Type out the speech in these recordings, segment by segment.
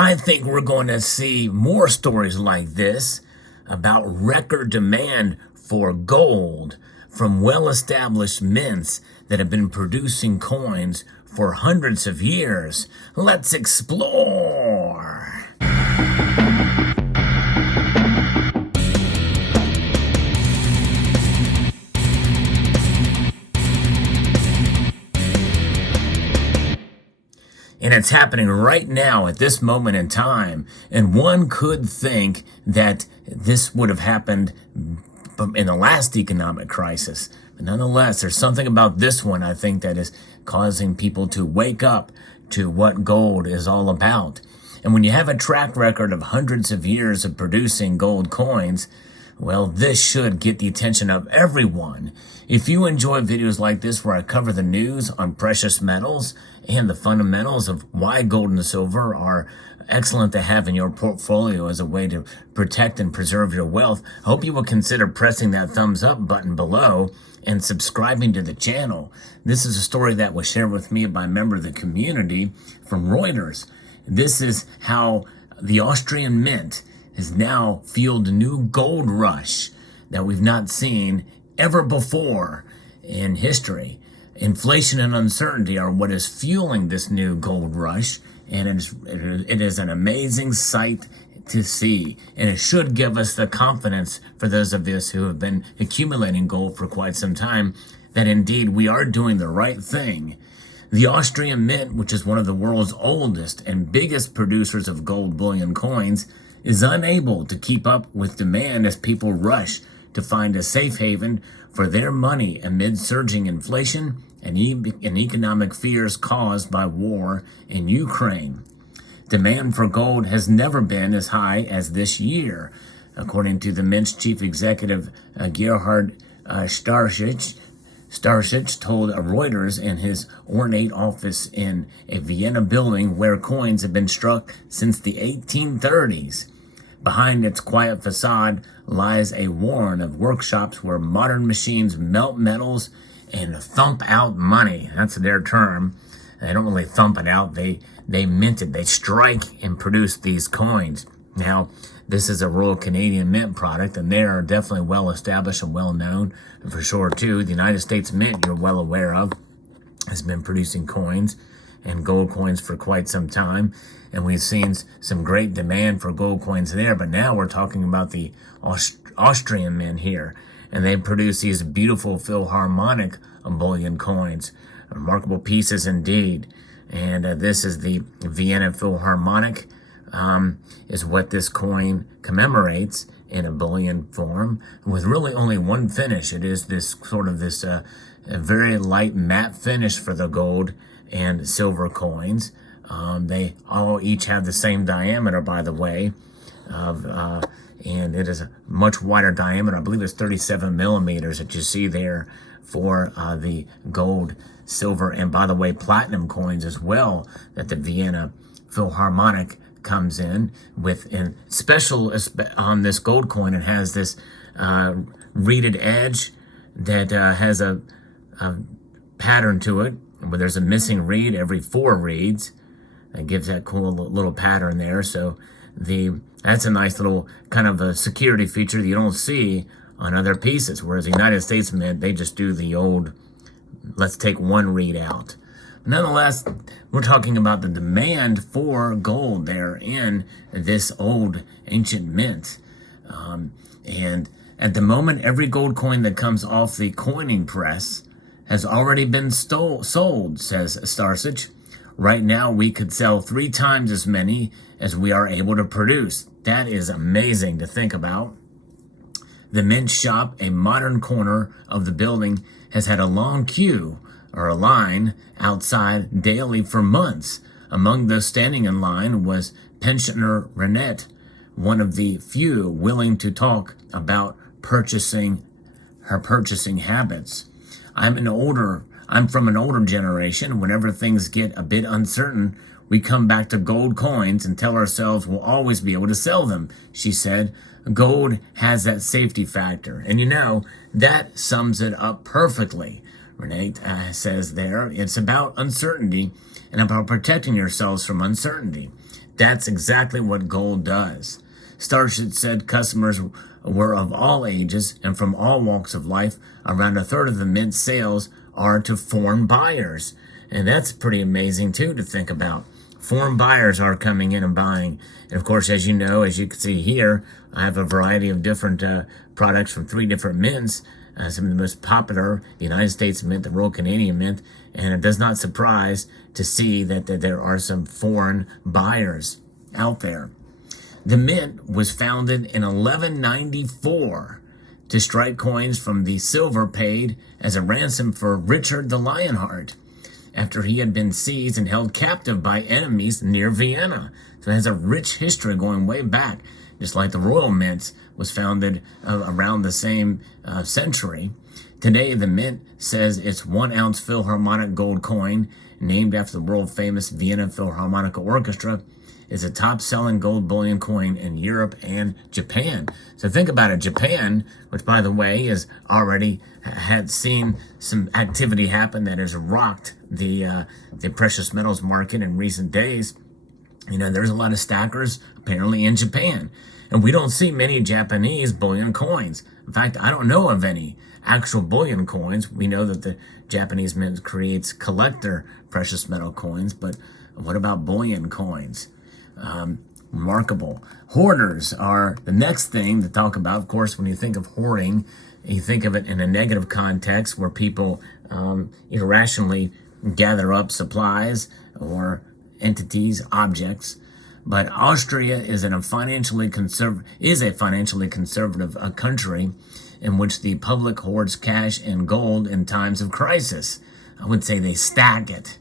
I think we're going to see more stories like this about record demand for gold from well-established mints that have been producing coins for hundreds of years. Let's explore. And it's happening right now at this moment in time. And one could think that this would have happened in the last economic crisis. But nonetheless, there's something about this one, I think, that is causing people to wake up to what gold is all about. And when you have a track record of hundreds of years of producing gold coins, well, this should get the attention of everyone. If you enjoy videos like this where I cover the news on precious metals and the fundamentals of why gold and silver are excellent to have in your portfolio as a way to protect and preserve your wealth, I hope you will consider pressing that thumbs up button below and subscribing to the channel. This is a story that was shared with me by a member of the community from Reuters. This is how the Austrian Mint has now fueled a new gold rush that we've not seen ever before in history. Inflation and uncertainty are what is fueling this new gold rush, and it is an amazing sight to see, and it should give us the confidence for those of us who have been accumulating gold for quite some time that indeed we are doing the right thing. The Austrian Mint, which is one of the world's oldest and biggest producers of gold bullion coins, is unable to keep up with demand as people rush to find a safe haven for their money amid surging inflation and economic fears caused by war in Ukraine. Demand for gold has never been as high as this year, according to the Mint's chief executive, Gerhard Starschich. Starschich told Reuters in his ornate office in a Vienna building where coins have been struck since the 1830s. Behind its quiet facade lies a warren of workshops where modern machines melt metals and thump out money. That's their term. They don't really thump it out. They mint it. They strike and produce these coins. Now, this is a Royal Canadian Mint product, and they are definitely well established and well known for sure too. The United States Mint, you're well aware of, has been producing coins and gold coins for quite some time, and we've seen some great demand for gold coins there. But now we're talking about the Austrian Mint here, and they produce these beautiful Philharmonic bullion coins, remarkable pieces indeed. And this is the Vienna Philharmonic. Is what this coin commemorates in a bullion form with really only one finish. It is this sort of this a very light matte finish for the gold and silver coins. They all each have the same diameter, by the way, and it is a much wider diameter. I believe it's 37 millimeters that you see there for the gold, silver, and by the way, platinum coins as well that the Vienna Philharmonic comes in with. In special on this gold coin, it has this reeded edge that has a pattern to it, where there's a missing reed every 4 reeds. That gives that cool little pattern there. So that's a nice little kind of a security feature that you don't see on other pieces. Whereas the United States Mint, they just do the old, let's take 1 reed out. Nonetheless, we're talking about the demand for gold there in this old ancient mint. And at the moment, every gold coin that comes off the coining press has already been sold, says Starschich. Right now, we could sell 3 times as many as we are able to produce. That is amazing to think about. The mint shop, a modern corner of the building, has had a long queue or a line outside daily for months. Among those standing in line was pensioner Renette, one of the few willing to talk about her purchasing habits. I'm from an older generation. Whenever things get a bit uncertain, we come back to gold coins and tell ourselves we'll always be able to sell them, she said. Gold has that safety factor. And you know, that sums it up perfectly. Renee says there, it's about uncertainty and about protecting yourselves from uncertainty. That's exactly what gold does. Starship said customers were of all ages and from all walks of life. Around a third of the mint sales are to foreign buyers. And that's pretty amazing too to think about. Foreign buyers are coming in and buying. And of course, as you know, as you can see here, I have a variety of different products from 3 different mints. Some of the most popular, the United States Mint, the Royal Canadian Mint, and it does not surprise to see that there are some foreign buyers out there. The mint was founded in 1194 to strike coins from the silver paid as a ransom for Richard the Lionheart after he had been seized and held captive by enemies near Vienna. So it has a rich history going way back, just like the Royal Mint was founded around the same century. Today, the mint says its 1 ounce Philharmonic gold coin, named after the world-famous Vienna Philharmonic Orchestra, is a top-selling gold bullion coin in Europe and Japan. So think about it. Japan, which by the way is already had seen some activity happen that has rocked the precious metals market in recent days. You know, there's a lot of stackers apparently in Japan. And we don't see many Japanese bullion coins. In fact, I don't know of any actual bullion coins. We know that the Japanese mint creates collector precious metal coins, but what about bullion coins? Remarkable. Hoarders are the next thing to talk about. Of course, when you think of hoarding, you think of it in a negative context where people irrationally gather up supplies or entities, objects. But Austria is a financially conservative country in which the public hoards cash and gold in times of crisis. I would say they stack it.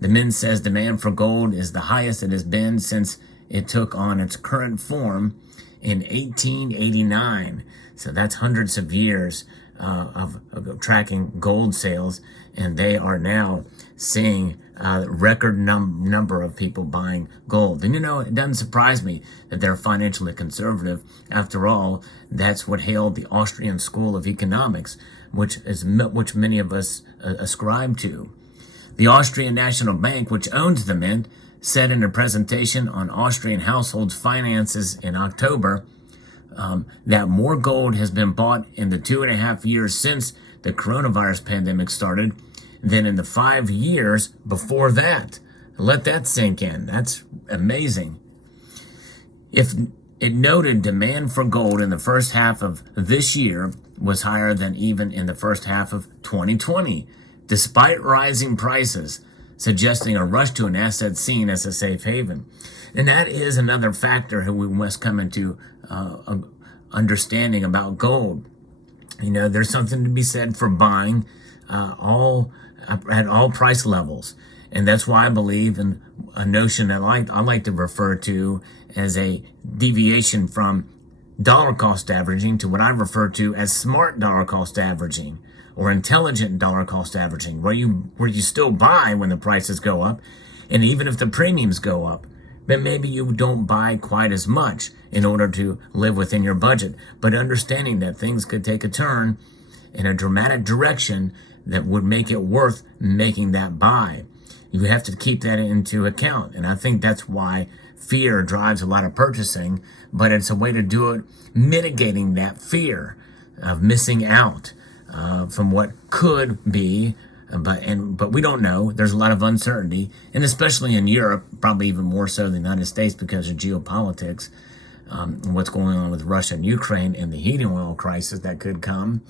The Mint says demand for gold is the highest it has been since it took on its current form in 1889. So that's hundreds of years of tracking gold sales, and they are now seeing a record number of people buying gold. And you know, it doesn't surprise me that they're financially conservative. After all, that's what hailed the Austrian School of Economics, which many of us ascribe to. The Austrian National Bank, which owns the mint, said in a presentation on Austrian household finances in October that more gold has been bought in the 2.5 years since the coronavirus pandemic started than in the 5 years before that. Let that sink in. That's amazing. If it noted demand for gold in the first half of this year was higher than even in the first half of 2020, despite rising prices, suggesting a rush to an asset seen as a safe haven. And that is another factor who we must come into understanding about gold. You know, there's something to be said for buying at all price levels. And that's why I believe in a notion that I like to refer to as a deviation from dollar cost averaging to what I refer to as smart dollar cost averaging, or intelligent dollar cost averaging, where you still buy when the prices go up, and even if the premiums go up, but maybe you don't buy quite as much in order to live within your budget. But understanding that things could take a turn in a dramatic direction that would make it worth making that buy. You have to keep that into account. And I think that's why fear drives a lot of purchasing, but it's a way to do it, mitigating that fear of missing out from what could be, but we don't know. There's a lot of uncertainty, and especially in Europe, probably even more so than the United States because of geopolitics, and what's going on with Russia and Ukraine and the heating oil crisis that could come.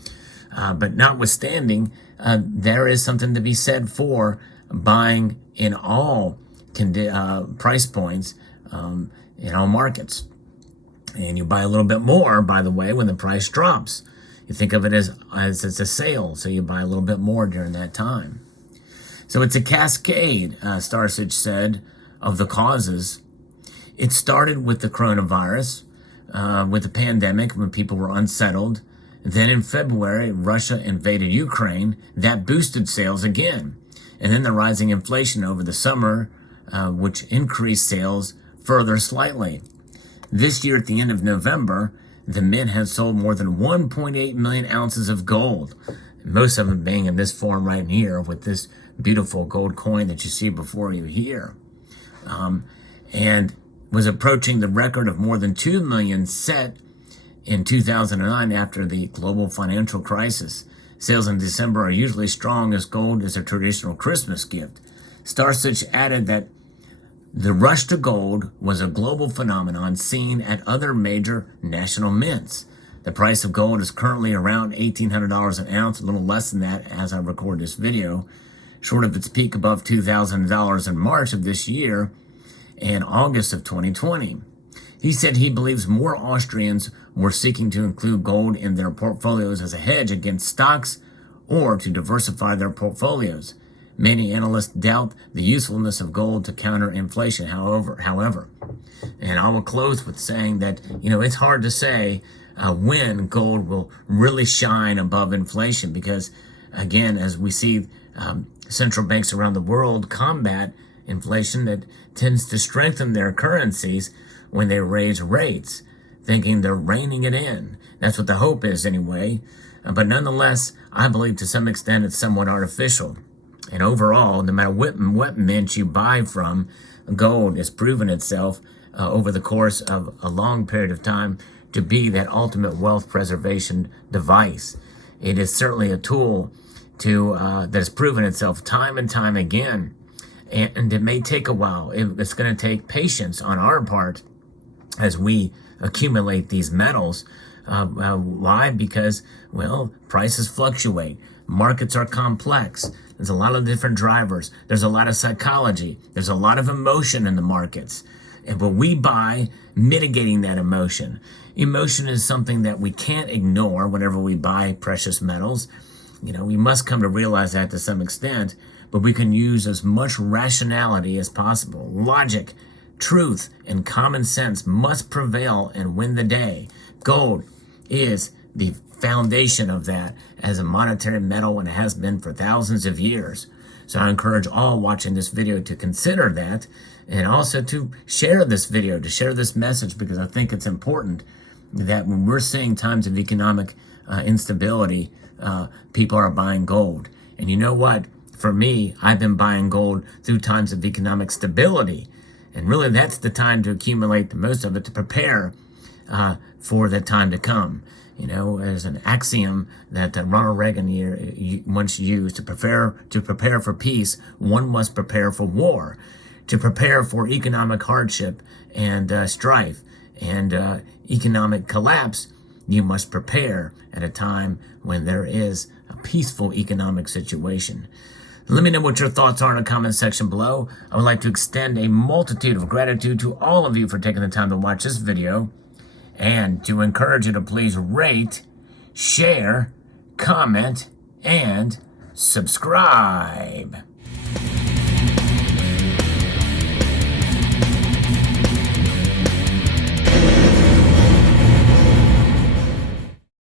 But notwithstanding, there is something to be said for buying in all price points in all markets. And you buy a little bit more, by the way, when the price drops. You think of it as it's a sale, so you buy a little bit more during that time. So it's a cascade, Starship said, of the causes. It started with the coronavirus, with the pandemic when people were unsettled. Then in February, Russia invaded Ukraine. That boosted sales again. And then the rising inflation over the summer, which increased sales further slightly. This year, at the end of November, the Mint has sold more than 1.8 million ounces of gold, most of them being in this form right here with this beautiful gold coin that you see before you here. And was approaching the record of more than 2 million set in 2009 after the global financial crisis. Sales in December are usually strong as gold is a traditional Christmas gift. Starstitch added that the rush to gold was a global phenomenon seen at other major national mints. The price of gold is currently around $1,800 an ounce, a little less than that as I record this video, short of its peak above $2,000 in March of this year and August of 2020. He said he believes more Austrians were seeking to include gold in their portfolios as a hedge against stocks or to diversify their portfolios. Many analysts doubt the usefulness of gold to counter inflation, however. And I will close with saying that, it's hard to say when gold will really shine above inflation because, again, as we see central banks around the world combat inflation, that tends to strengthen their currencies when they raise rates, thinking they're reining it in. That's what the hope is anyway. But nonetheless, I believe to some extent it's somewhat artificial. And overall, no matter what mint you buy from, gold has proven itself over the course of a long period of time to be that ultimate wealth preservation device. It is certainly a tool that has proven itself time and time again. And it may take a while. It's going to take patience on our part as we accumulate these metals. Why? Because, prices fluctuate. Markets are complex. There's a lot of different drivers. There's a lot of psychology. There's a lot of emotion in the markets. But we buy mitigating that emotion. Emotion is something that we can't ignore whenever we buy precious metals. We must come to realize that to some extent, but we can use as much rationality as possible. Logic, truth, and common sense must prevail and win the day. Gold is the foundation of that as a monetary metal, and it has been for thousands of years. So I encourage all watching this video to consider that, and also to share this video, to share this message, because I think it's important that when we're seeing times of economic instability, people are buying gold. And you know what? For me, I've been buying gold through times of economic stability. And really, that's the time to accumulate the most of it to prepare for the time to come. There's an axiom that Ronald Reagan once used: to prepare for peace, one must prepare for war. To prepare for economic hardship and strife and economic collapse, you must prepare at a time when there is a peaceful economic situation. Let me know what your thoughts are in the comment section below. I would like to extend a multitude of gratitude to all of you for taking the time to watch this video, and to encourage you to please rate, share, comment, and subscribe.